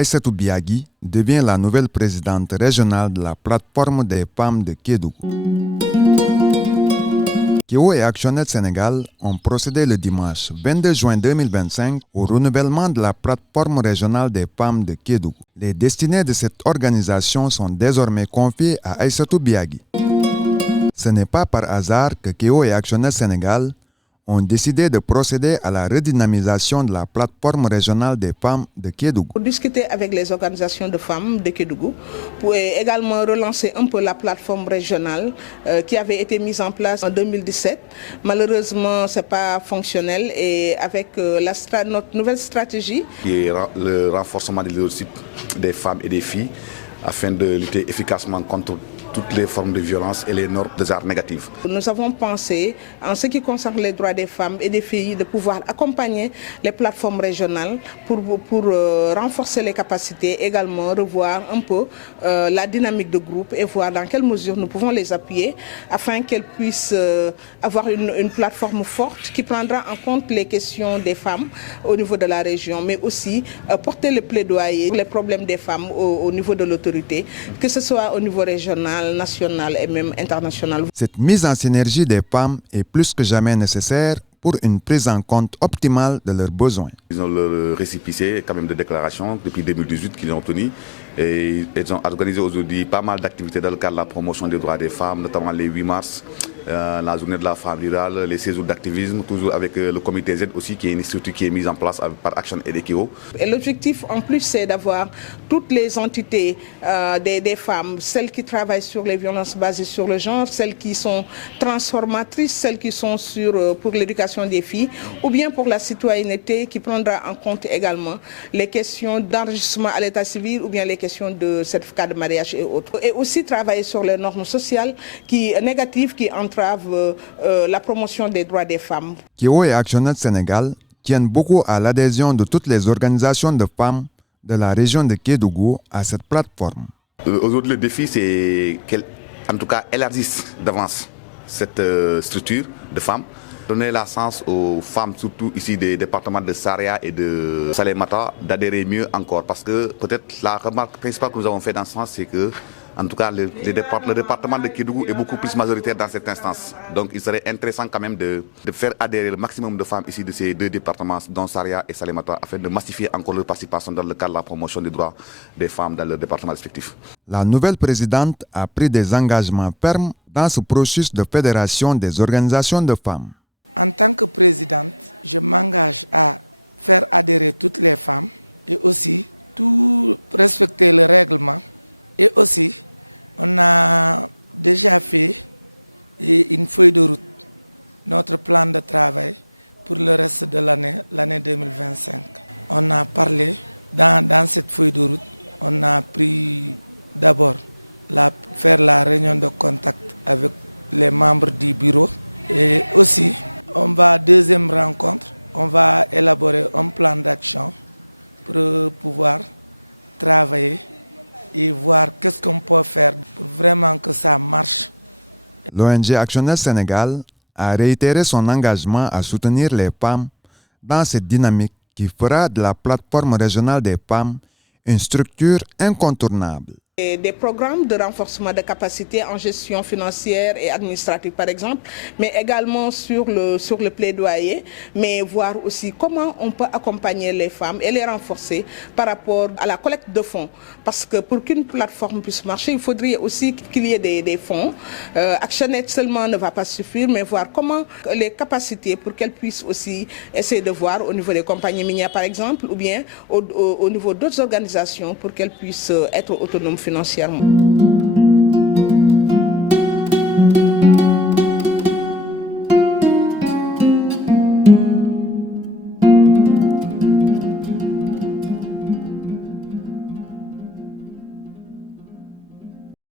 Aïssatou Biagui devient la nouvelle présidente régionale de la plateforme des femmes de Kédougou. Keo et Actionnet Sénégal ont procédé le dimanche 22 juin 2025 au renouvellement de la plateforme régionale des femmes de Kédougou. Les destinées de cette organisation sont désormais confiées à Aïssatou Biagui. Ce n'est pas par hasard que Keo et Actionnet Sénégal ont décidé de procéder à la redynamisation de la plateforme régionale des femmes de Kédougou. Pour discuter avec les organisations de femmes de Kédougou, pour également relancer un peu la plateforme régionale qui avait été mise en place en 2017. Malheureusement, ce n'est pas fonctionnel et avec notre nouvelle stratégie, qui est le renforcement du leadership des femmes et des filles afin de lutter efficacement contre toutes les formes de violence et les normes de genre négatives. Nous avons pensé, en ce qui concerne les droits des femmes et des filles, de pouvoir accompagner les plateformes régionales pour renforcer les capacités, également revoir un peu la dynamique de groupe et voir dans quelle mesure nous pouvons les appuyer afin qu'elles puissent avoir une plateforme forte qui prendra en compte les questions des femmes au niveau de la région, mais aussi porter le plaidoyer pour les problèmes des femmes au niveau de l'autorité, que ce soit au niveau régional, national et même international. Cette mise en synergie des femmes est plus que jamais nécessaire pour une prise en compte optimale de leurs besoins. Ils ont leur récépissé quand même de déclarations depuis 2018 qu'ils ont obtenu et ils ont organisé aujourd'hui pas mal d'activités dans le cadre de la promotion des droits des femmes, notamment les 8 mars, la journée de la femme rurale, les séjours d'activisme, toujours avec le comité Z aussi, qui est une structure qui est mise en place par Action et Ekeo. Et l'objectif en plus, c'est d'avoir toutes les entités des femmes, celles qui travaillent sur les violences basées sur le genre, celles qui sont transformatrices, celles qui sont pour l'éducation des filles, ou bien pour la citoyenneté qui prendra en compte également les questions d'enregistrement à l'état civil ou bien les questions de certificat de mariage et autres. Et aussi travailler sur les normes sociales négatives qui entravent la promotion des droits des femmes. Keo et Actionnet Sénégal tiennent beaucoup à l'adhésion de toutes les organisations de femmes de la région de Kédougou à cette plateforme. Aujourd'hui, le défi, c'est qu'elles, en tout cas, élargissent d'avance cette structure de femmes. Donner la chance aux femmes, surtout ici des départements de Saria et de Salémata, d'adhérer mieux encore. Parce que peut-être la remarque principale que nous avons fait dans ce sens, c'est que, en tout cas, le département de Kédougou est beaucoup plus majoritaire dans cette instance. Donc il serait intéressant quand même de faire adhérer le maximum de femmes ici de ces deux départements, dont Saria et Salémata, afin de massifier encore leur participation dans le cadre de la promotion des droits des femmes dans leurs départements respectifs. La nouvelle présidente a pris des engagements fermes dans ce processus de fédération des organisations de femmes. En tant que présidente, je m'engage à faire adhérer toutes les femmes et aussi tout respecter le règlement. Et aussi, on a déjà fait une feuille de route, notre plan de travail pour le reste de l'année 2025. On a parlé, dans cette feuille de route, on a pris d'abord faire la réunion de contact avec les membres du bureau et aussi, deuxième rencontre, on va élaborer un plan d'action pour pouvoir travailler et voir qu'est-ce qu'on peut faire pour vraiment que ça marche. L'ONG Actionnet Sénégal a réitéré son engagement à soutenir les femmes dans cette dynamique qui fera de la plateforme régionale des femmes une structure incontournable. Des programmes de renforcement de capacités en gestion financière et administrative par exemple, mais également sur le plaidoyer, mais voir aussi comment on peut accompagner les femmes et les renforcer par rapport à la collecte de fonds. Parce que pour qu'une plateforme puisse marcher, il faudrait aussi qu'il y ait des fonds. Actionnet seulement ne va pas suffire, mais voir comment les capacités pour qu'elles puissent aussi essayer de voir au niveau des compagnies minières par exemple, ou bien au niveau d'autres organisations pour qu'elles puissent être autonomes financièrement.